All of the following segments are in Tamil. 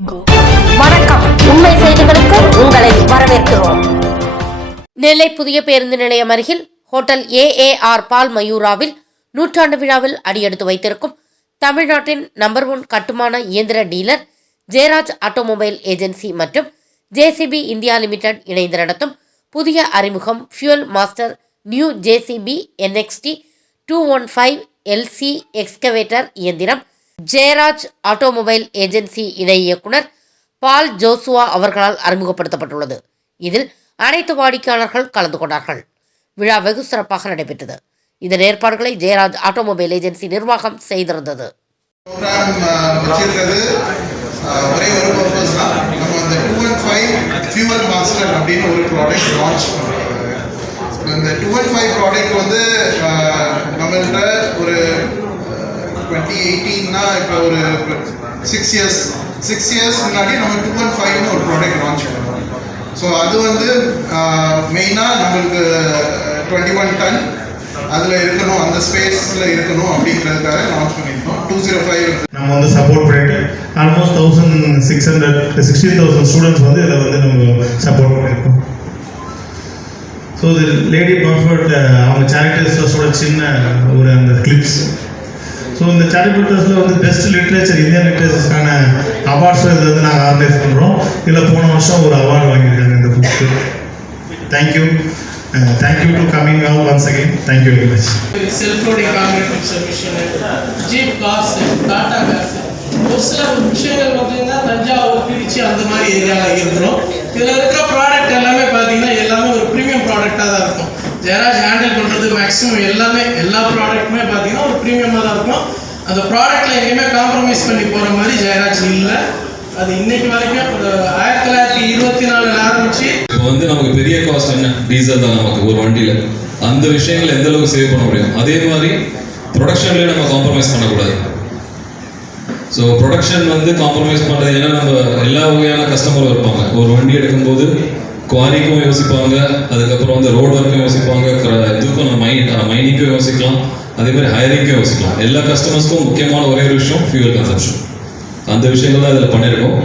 வணக்கம், உண்மை செய்திகளுக்கு உங்களை வரவேற்கிறோம். நெல்லை புதிய பேருந்து நிலையம் அருகில் ஹோட்டல் AAR பால் மயூராவில் நூற்றாண்டு விழாவில் அடியெடுத்து வைத்திருக்கும் தமிழ்நாட்டின் நம்பர் 1 கட்டுமான இயந்திர டீலர் ஜெயராஜ் ஆட்டோமொபைல் ஏஜென்சி மற்றும் JCB இந்தியா லிமிடெட் இணைந்து நடத்தும் புதிய அறிமுகம் fuel master new JCB NXT 215 LC excavator இயந்திரம் ஜெயராஜ் ஆட்டோமொபைல் ஏஜென்சி இணை இயக்குனர் பால் ஜோசுவா அவர்களால் அறிமுகப்படுத்தப்பட்டுள்ளது. இதில் அனைத்து வாடிக்கையாளர்கள் கலந்து கொண்டார்கள். விழா வெகு சிறப்பாக நடைபெற்றது. இதன் ஏற்பாடுகளை ஜெயராஜ் ஆட்டோமொபைல் ஏஜென்சி நிர்வாகம் செய்திருந்தது. ஒரே ஒரு பர்பஸ் தான். நம்ம அந்த 215 ஃபியூவல் மாஸ்டர் அப்படின்னு ஒரு ப்ராடக்ட் லான்ச் பண்ணுறோம். இந்த 215 ப்ராடக்ட் வந்து நம்மள்கிட்ட ஒரு 2018னா இப்போ ஒரு 6 இயர்ஸ் முன்னாடி நம்ம 215னு ஒரு ப்ராடக்ட் லான்ச் பண்ணுறோம். ஸோ அது வந்து மெயினாக நம்மளுக்கு 21 டன் அதில் இருக்கணும், அந்த ஸ்பேஸில் இருக்கணும் அப்படிங்கிறதுக்காக லான்ச் பண்ணியிருக்கோம். 205 நம்ம வந்து சப்போர்ட் பண்ணிட்டு ஆல்மோஸ்ட் 16,000 ஸ்டூடெண்ட்ஸ் வந்து இதில் வந்து நம்ம சப்போர்ட் பண்ணியிருக்கோம். ஸோ இது லேடி கம்ஃபர்ட் அவங்க சேரிட்டர்ஸோட சின்ன ஒரு அந்த கிளிப்ஸ். ஸோ இந்த சேரிட்டர்ஸில் வந்து பெஸ்ட் லிட்ரேச்சர் இந்தியன் லிட்ரேச்சர்ஸ்க்கான அவார்ட்ஸும் இதில் வந்து நாங்கள் ஆர்கனைஸ் பண்ணுறோம். இதில் போன வருஷம் ஒரு அவார்டு வாங்கியிருக்காங்க இந்த book. Thank you to coming out once again. Thank you very much. Self loading concrete machine, jeep cars, Tata cars, ஒரு சில விஷயங்கள் பார்த்தீங்கன்னா தஞ்சாவூர், திருச்சி அந்த மாதிரி ஏரியாவில் இருக்கிறோம். இதில் இருக்கிற ப்ராடக்ட் எல்லாமே பார்த்தீங்கன்னா எல்லாமே ஒரு ப்ரீமியம் ப்ராடக்டாக தான் இருக்கும். ஜெயராஜ் ஹேண்டில் பண்ணுறது மேக்ஸிமம் எல்லா ப்ராடக்ட்டுமே பார்த்தீங்கன்னா ஒரு ப்ரீமியமாக தான் இருக்கும். அந்த ப்ராடக்ட்டில் எங்கேயுமே காம்ப்ரமைஸ் பண்ணி போகிற மாதிரி ஜெயராஜ் இல்லை. அது இன்னைக்கு வரைக்கும் ஒரு 1924 ஆரம்பிச்சு இப்போ வந்து நமக்கு பெரிய காஸ்ட் என்ன, டீசல் தான் நமக்கு ஒரு வண்டியில். அந்த விஷயங்கள் எந்த அளவுக்கு சேவ் பண்ண முடியும். அதே மாதிரி ப்ரொடக்ஷன்லேயே நம்ம காம்ப்ரமைஸ் பண்ணக்கூடாது. ஸோ ப்ரொடக்ஷன் வந்து காம்ப்ரமைஸ் பண்ணுறது, ஏன்னா நம்ம எல்லா வகையான கஸ்டமரும் இருப்பாங்க. ஒரு வண்டி எடுக்கும்போது குவாரிக்கும் யோசிப்பாங்க, அதுக்கப்புறம் வந்து ரோடு ஒர்க்கும் யோசிப்பாங்க, இதுக்கும் மைனிங்க்கும் யோசிக்கலாம், அதே மாதிரி ஹையரிங்க்கும் யோசிக்கலாம். எல்லா கஸ்டமர்ஸ்க்கும் முக்கியமான ஒரே ஒரு விஷயம் ஃபியூவல் கன்சம்ஷன். அந்த விஷயங்கள் தான் இதில் பண்ணியிருக்கோம்.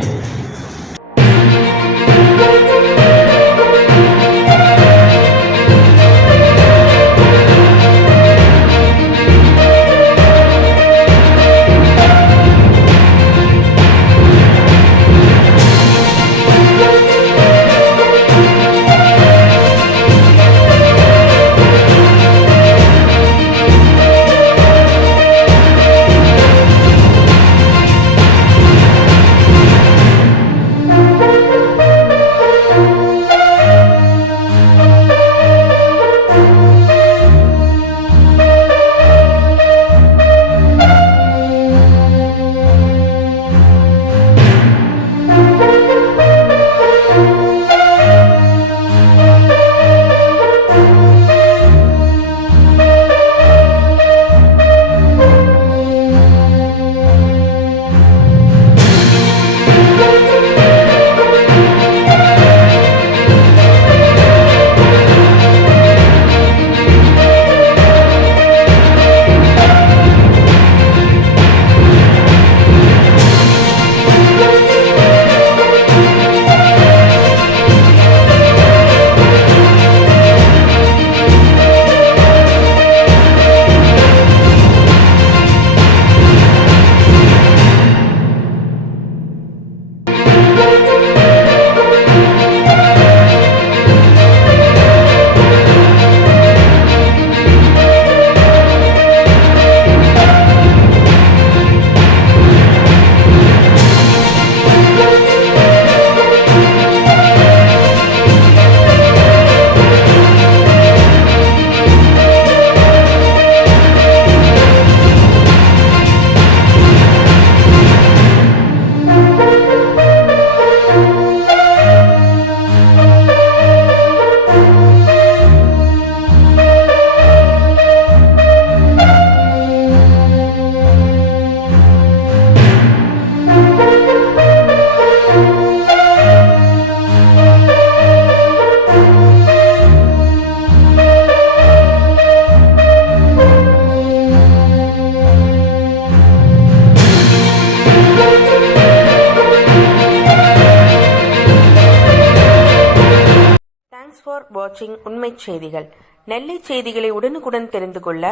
ஃபார் வாட்சிங் உண்மை செய்திகள். நெல்லை செய்திகளை உடனுக்குடன் தெரிந்து கொள்ள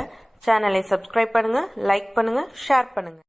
சேனலை சப்ஸ்கிரைப் பண்ணுங்க, லைக் பண்ணுங்க, ஷேர் பண்ணுங்க.